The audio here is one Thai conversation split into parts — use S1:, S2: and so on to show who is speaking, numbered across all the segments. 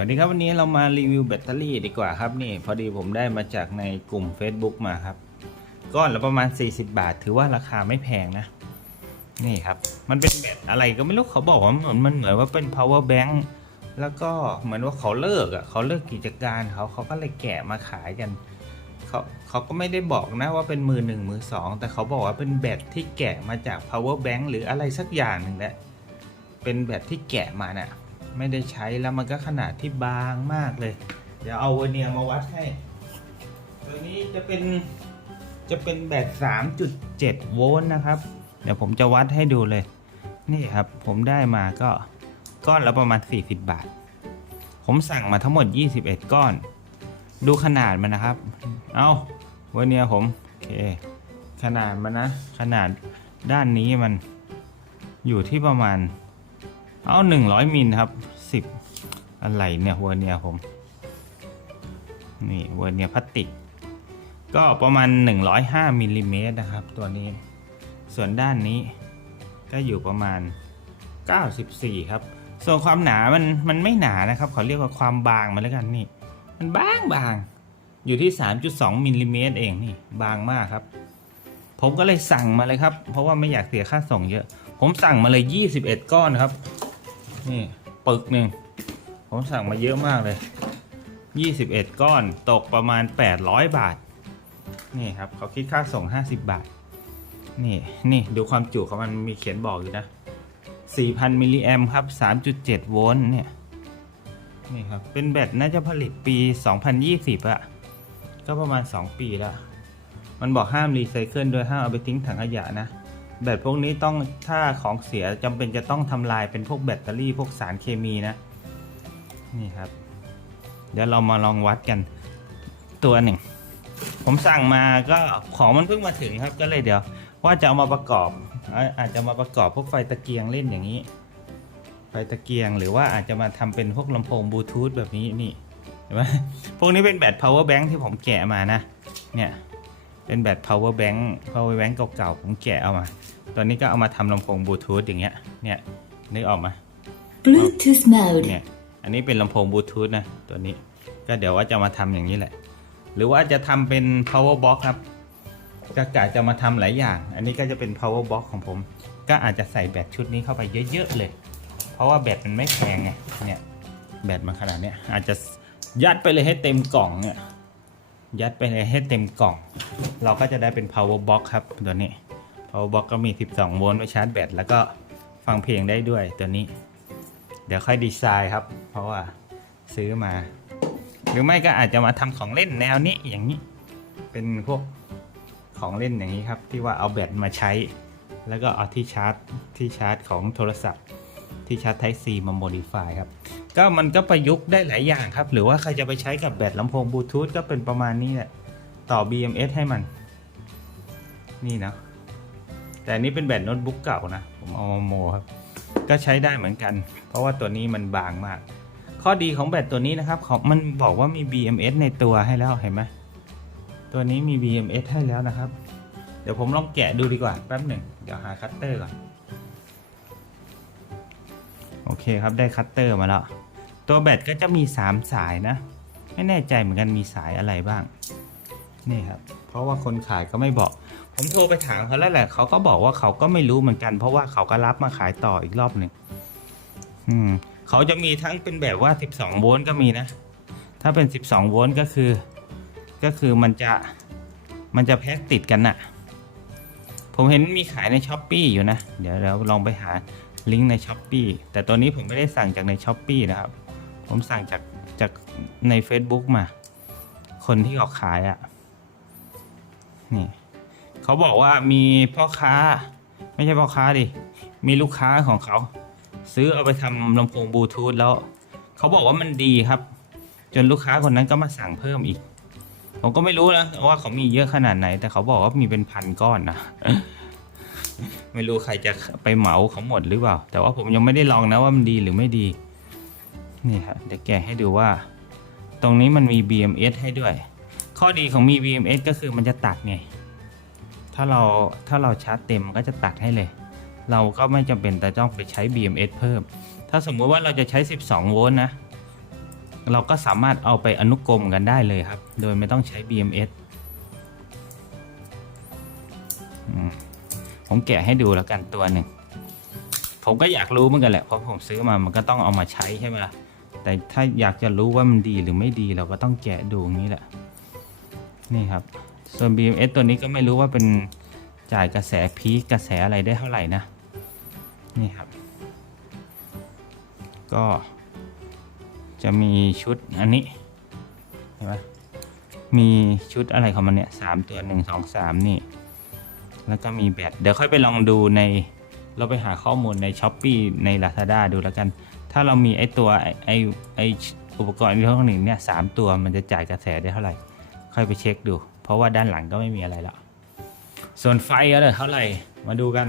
S1: วัสดีครับวันนี้เรามารีวิวแบตเตอรี่ดีกว่าครับนี่พอดีผมได้มาจากในกลุ่ม Facebook มาครับ ก้อนละประมาณ 40 บาท ถือว่าราคาไม่แพงนะ นี่ครับ มันเป็นแบตอะไรก็ไม่รู้เขาบอกว่าเหมือนมันเหมือนว่าเป็น power bank แล้วก็เหมือนว่าเขาเลิกอะเขาเลิกกิจการเขาเขาก็เลยแกะมาขายกันเขาเขาก็ไม่ได้บอกนะว่าเป็นมือหนึ่งมือสองแต่เขาบอกว่าเป็นแบตที่แกะมาจาก power bank หรืออะไรสักอย่างหนึ่งแหละเป็นแบตที่แกะมาน่ะ ไม่ได้ใช้แล้วมันก็ขนาดที่บางมากเลย เดี๋ยวเอาเวเนียร์มาวัดให้ ตัวนี้จะเป็นจะเป็นแบต3.7 โวลต์นะครับ เดี๋ยวผมจะวัดให้ดูเลย นี่ครับผมได้มาก็ก้อนละประมาณ 40 บาท ผมสั่งมาทั้งหมด 21 ก้อน ดูขนาดมันนะครับ เอาเวเนียร์ผมโอเคขนาดมันนะ ขนาดด้านนี้มันอยู่ที่ประมาณ เอาหนึ่งร้อยมิลครับสิบอะไรเนี่ยเวอร์เนียผม นี่เวอร์เนียพลาสติก ก็ประมาณ 105มิลลิเมตรนะครับ ตัวนี้ ส่วนด้านนี้ ก็อยู่ประมาณ 94 ครับ ส่วนความหนา มัน มันไม่หนานะครับเขาเรียกว่าความบางมาแล้วกันนี่ มันบางบาง อยู่ที่ 3.2มิลลิเมตรเองนี่ บางมากครับ ผมก็เลยสั่งมาเลยครับ เพราะว่าไม่อยากเสียค่าส่งเยอะ ผมสั่งมาเลย 21 ก้อนครับ นี่ปึกหนึ่งผมสั่งมาเยอะมากเลย 21 ก้อนตกประมาณ 800 บาท นี่ครับเขาคิดค่าส่ง 50 บาท นี่นี่ดูความจุของมันมีเขียนบอกอยู่นะ 4,000 มิลลิแอมครับ 3.7 โวลต์เนี่ยนี่ครับ เป็นแบตน่าจะผลิตปี 2020อะก็ประมาณ 2 ปีแล้ว มันบอกห้ามรีไซเคิลด้วยห้ามเอาไปทิ้งถังขยะนะ แบตพวกนี้ต้องถ้าของเสียจำเป็นจะต้องทำลายเป็นพวกแบตเตอรี่พวกสารเคมีนะ นี่ครับ เดี๋ยวเรามาลองวัดกันตัวหนึ่ง ผมสั่งมาก็ของมันเพิ่งมาถึงครับก็เลยเดี๋ยว ว่าจะเอามาประกอบอ่าอาจจะมาประกอบพวกไฟตะเกียงเล่นอย่างนี้ ไฟตะเกียงหรือว่าอาจจะมาทำเป็นพวกลำโพงบลูทูธแบบนี้นี่เห็นไหมพวกนี้เป็นแบต power bank ที่ผมแกะมานะ เนี่ยเป็นแบต power bank power bank เก่าๆผมแกะเอามา ตอนนี้ก็เอามาทำลำโพงบลูทูธอย่างเงี้ย เนี่ยนึกออกไหม
S2: Bluetooth mode.
S1: เนี่ย อันนี้เป็นลำโพงบลูทูธนะตัวนี้ ก็เดี๋ยวว่าจะมาทำอย่างนี้แหละ หรือว่าจะทำเป็น power box ครับก็กะจะมาทำหลายอย่าง อันนี้ก็จะเป็น power box ของผม ก็อาจจะใส่แบตชุดนี้เข้าไปเยอะ ๆ เลย เพราะว่าแบตมันไม่แพงไง เนี่ยแบตมาขนาดเนี้ยอาจจะยัดไปเลยให้เต็มกล่องเนี่ย ยัดไปเลยให้เต็มกล่อง เราก็จะได้เป็น power box ครับตัวนี้ power box ก็มี 12 โวลต์ไว้ชาร์จแบตแล้วก็ฟังเพลงได้ด้วยตัวนี้ เดี๋ยวค่อยดีไซน์ครับ เพราะว่าซื้อมา หรือไม่ก็อาจจะมาทำของเล่นแนวนี้อย่างนี้ เป็นพวกของเล่นอย่างนี้ครับ ที่ว่าเอาแบตมาใช้ แล้วก็เอาที่ชาร์จที่ชาร์จของโทรศัพท์ ที่ชาร์จ Type C มา modify ครับก็มันก็ประยุกต์ได้หลายอย่างครับ หรือว่าใครจะไปใช้กับแบตลำโพงบลูทูธก็เป็นประมาณนี้แหละ ต่อ BMS ให้มัน นี่นะ แต่อันนี้เป็นแบตโน้ตบุ๊กเก่านะ ผมเอามาโมครับ ก็ใช้ได้เหมือนกัน เพราะว่าตัวนี้มันบางมาก ข้อดีของแบตตัวนี้นะครับของมันบอกว่ามี BMS ในตัวให้แล้วเห็นไหมตัวนี้มี BMS ให้แล้วนะครับ เดี๋ยวผมลองแกะดูดีกว่าแป๊บหนึ่งเดี๋ยวหาคัตเตอร์ก่อนโอเคครับได้คัตเตอร์มาแล้ว ตัวแบตก็จะมี 3 สายนะ ไม่แน่ใจเหมือนกันมีสายอะไรบ้าง นี่ครับ เพราะว่าคนขายก็ไม่บอก ผมโทรไปถามเขาแล้วแหละเขาก็บอกว่าเขาก็ไม่รู้เหมือนกัน เพราะว่าเขาก็รับมาขายต่ออีกรอบหนึ่งอืมเขาจะมีทั้งเป็นแบบว่า 12 โวลต์ก็มีนะ ถ้าเป็น 12 โวลต์ก็คือ ก็คือมันจะมันจะแพ็กติดกันน่ะ ผมเห็นมีขายในช้อปปีอยู่นะ เดี๋ยวเราลองไปหาลิงก์ในช้อปปีแต่ตัวนี้ผมไม่ได้สั่งจากในช้อปปีนะครับ ผมสั่งจากจากใน Facebook มา คนที่เขาขายอะ่ะนี่ เขาบอกว่ามีพ่อค้า ไม่ใช่พ่อค้าดิ มีลูกค้าของเขา ซื้อเอาไปทำลำโพงบลูทูธแล้ว เขาบอกว่ามันดีครับ จนลูกค้าคนนั้นก็มาสั่งเพิ่มอีก ผมก็ไม่รู้นะว่าเขามีเยอะขนาดไหน แต่เขาบอกว่ามีเป็นพันก้อนนะไม่รู้ใครจะไปเหมาเขาหมดหรือเปล่า แต่ว่าผมยังไม่ได้ลองนะว่ามันดีหรือไม่ดี นี่ครับเดี๋ยวแกะให้ดูว่า ตรงนี้มันมี BMS ให้ด้วย ข้อดีของมี BMS ก็คือมันจะตัดไง ถ้าเราถ้าเราชาร์จเต็มมันก็จะตัดให้เลย เราก็ไม่จำเป็นแต่ต้องไปใช้ BMS เพิ่ม ถ้าสมมุติว่าเราจะใช้ 12 โวลต์นะ เราก็สามารถเอาไปอนุกรมกันได้เลยครับ โดยไม่ต้องใช้ BMS ผมแกะให้ดูแล้วกันตัวหนึ่ง ผมก็อยากรู้เหมือนกันแหละเพราะผมซื้อมามันก็ต้องเอามาใช้ใช่ไหมล่ะแต่ถ้าอยากจะรู้ว่ามันดีหรือไม่ดีเราก็ต้องแกะดูอย่างนี้แหละ นี่ครับ ส่วน BMS ตัวนี้ก็ไม่รู้ว่าเป็นจ่ายกระแสพีกระแสอะไรได้เท่าไหร่นะ นี่ครับ ก็จะมีชุดอันนี้ เห็นไหมมีชุดอะไรของมันเนี่ยสามตัวหนึ่งสองสามนี่ แล้วก็มีแบต เดี๋ยวค่อยไปลองดูใน เราไปหาข้อมูลใน s h อ p e e ใน Lazada ดูแล้วกัน ถ้าเรามีไอตัวไอไอไออุปกรณ์อิเล็กทรอนิกส์เนี่ยสามตัวมันจะจ่ายกระแสได้เท่าไหร่ ค่อยไปเช็คดู เพราะว่าด้านหลังก็ไม่มีอะไรแล้ว ส่วนไฟอะไรเท่าไหร่ มาดูกัน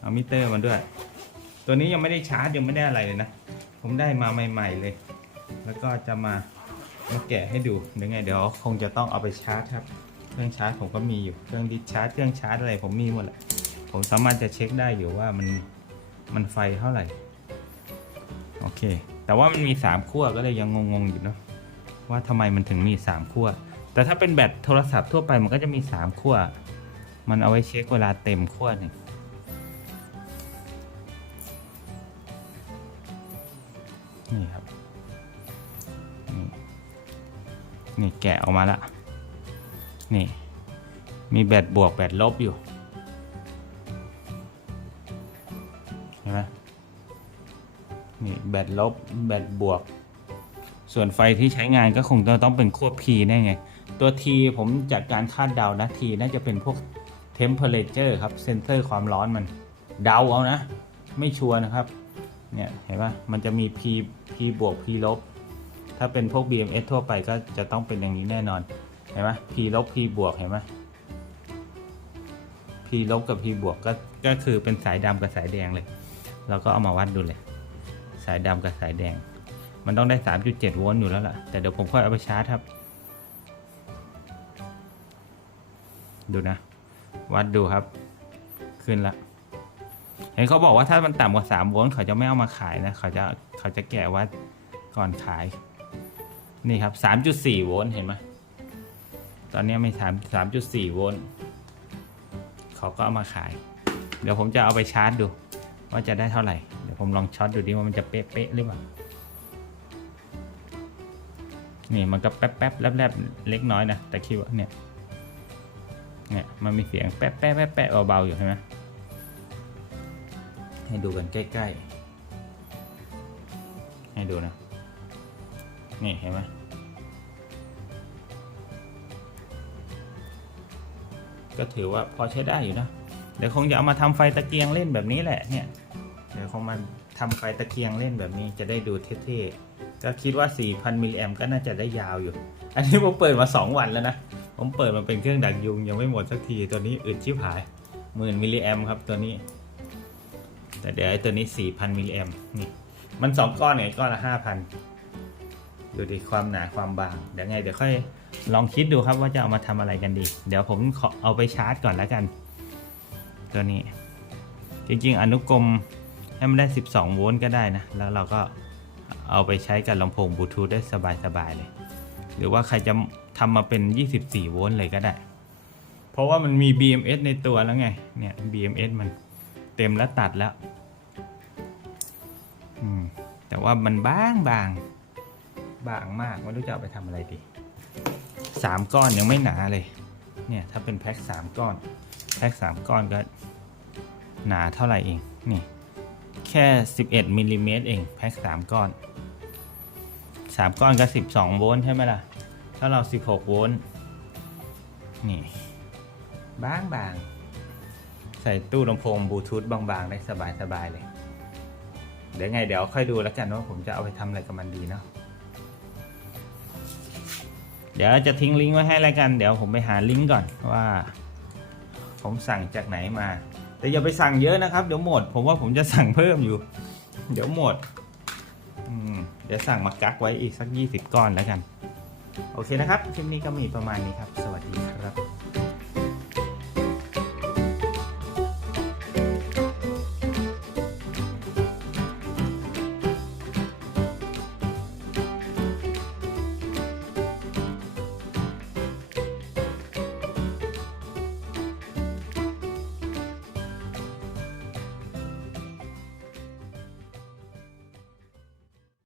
S1: เอามิเตอร์มาด้วย ตัวนี้ยังไม่ได้ชาร์จยังไม่ได้อะไรเลยนะ ผมได้มาใหม่ ๆเลย แล้วก็จะมามาแกะให้ดูเดี๋ยวไงเดี๋ยวคงจะต้องเอาไปชาร์จครับ เครื่องชาร์จผมก็มีอยู่ เครื่องดิชาร์จ เครื่องชาร์จอะไรผมมีหมดแหละ ผมสามารถจะเช็คได้อยู่ว่ามันมันไฟเท่าไหร่ โอเค แต่ว่ามันมีสามขั้วก็เลยยังงงๆอยู่เนาะว่าทำไมมันถึงมีสามขั้ว แต่ถ้าเป็นแบตโทรศัพท์ทั่วไปมันก็จะมีสามขั้ว มันเอาไว้เช็คเวลาเต็มขั้วหนึ่งนี่ครับนี่นี่แกะออกมาละ นี่ มีแบตบวกแบตลบอยู่ เห็นไหมนี่แบตลบแบตบวก ส่วนไฟที่ใช้งานก็คงจะต้องเป็นขั้ว P แน่ไง ตัว T ผมจากการคาดเดานะ T น่าจะเป็นพวก temperature ครับเซนเซอร์ความร้อนมัน เดาเอานะ ไม่ชัวร์นะครับ เนี่ยเห็นปะมันจะมี P P บวก P ลบ ถ้าเป็นพวก BMS ทั่วไปก็จะต้องเป็นอย่างนี้แน่นอน เห็นไหม P ลบ P บวกเห็นไหม P ลบกับ P บวกก็ก็คือเป็นสายดำกับสายแดงเลย เราก็เอามาวัดดูเลย สายดำกับสายแดง มันต้องได้ 3.7 โวลต์อยู่แล้วล่ะ แต่เดี๋ยวผมค่อยเอาไปชาร์จครับ ดูนะ วัดดูครับ ขึ้นละเห็นเขาบอกว่าถ้ามันต่ำกว่า3โวลต์เขาจะไม่เอามาขายนะ เขาจะเขาจะแกะวัดก่อนขาย นี่ครับ 3.4 โวลต์เห็นไหมตอนนี้ไม่สาม3.4โวลต์เขาก็เอามาขาย เดี๋ยวผมจะเอาไปชาร์จดู ว่าจะได้เท่าไหร่ เดี๋ยวผมลองช็อตดูดิว่ามันจะเป๊ะๆหรือเปล่า นี่มันก็แป๊บแป๊บๆแลบแลบๆเล็กน้อยนะ แต่คิดว่าเนี่ย เนี่ยมันมีเสียงแป๊ะแป๊ะแป๊ะแป๊ะเบาๆอยู่ใช่ไหมให้ดูกันใกล้ๆ ให้ดูนะ นี่เห็นไหมก็ถือว่าพอใช้ได้อยู่นะ เดี๋ยวคงจะเอามาทำไฟตะเกียงเล่นแบบนี้แหละเนี่ย เดี๋ยวคงมาทำไฟตะเกียงเล่นแบบนี้จะได้ดูเท่ๆ ก็คิดว่า 4,000 มิลลิแอมก็น่าจะได้ยาวอยู่ อันนี้ผมเปิดมา 2 วันแล้วนะ ผมเปิดมาเป็นเครื่องดักยุงยังไม่หมดสักทีตัวนี้อึดชิบหายหมื่นมิลลิแอมครับตัวนี้ แต่เดี๋ยวไอ้ตัวนี้4,000มิลลิแอมนี่มัน2ก้อนเนี่ยก้อนละ5,000ดูดิความหนาความบางเดี๋ยวไงเดี๋ยวค่อยลองคิดดูครับว่าจะเอามาทำอะไรกันดี เดี๋ยวผมขอเอาไปชาร์จก่อนแล้วกัน ตัวนี้ จริงๆ อนุกรมให้มันได้ 12 โวลต์ก็ได้นะ แล้วเราก็เอาไปใช้กับลำโพงบลูทูธได้สบายๆเลย หรือว่าใครจะ ทำมาเป็น 24 โวลต์เลยก็ได้ เพราะว่ามันมี BMS ในตัวแล้วไง เนี่ย BMS มันเต็มแล้วตัดแล้วแต่ว่ามันบางบางบางมากไม่รู้จะเอาไปทำอะไรดีสามก้อนยังไม่หนาเลย เนี่ยถ้าเป็นแพ็คสามก้อนแพ็คสามก้อนก็หนาเท่าไหร่เอง นี่ แค่ 11มิลลิเมตรเองแพ็ค3ก้อน3ก้อนก็12โวลต์ใช่ไหมล่ะ ถ้าเรา 16 โวลต์นี่บางบางๆใส่ตู้ลำโพงบลูทูธบางๆ ได้สบายๆเลย เดี๋ยวไงเดี๋ยวค่อยดูแล้วกันว่าผมจะเอาไปทำอะไรกับมันดีเนาะเดี๋ยวจะทิ้งลิงก์ไว้ให้แล้วกัน เดี๋ยวผมไปหาลิงก์ก่อนว่า ผมสั่งจากไหนมา แต่อย่าไปสั่งเยอะนะครับ เดี๋ยวหมด ผมว่าผมจะสั่งเพิ่มอยู่ เดี๋ยวหมดอืมเดี๋ยวสั่งมากักไว้อีกสัก 20 ก้อนแล้วกัน โอเคนะครับ คลิปนี้ก็มีประมาณนี้ครับ สวัสดีครับ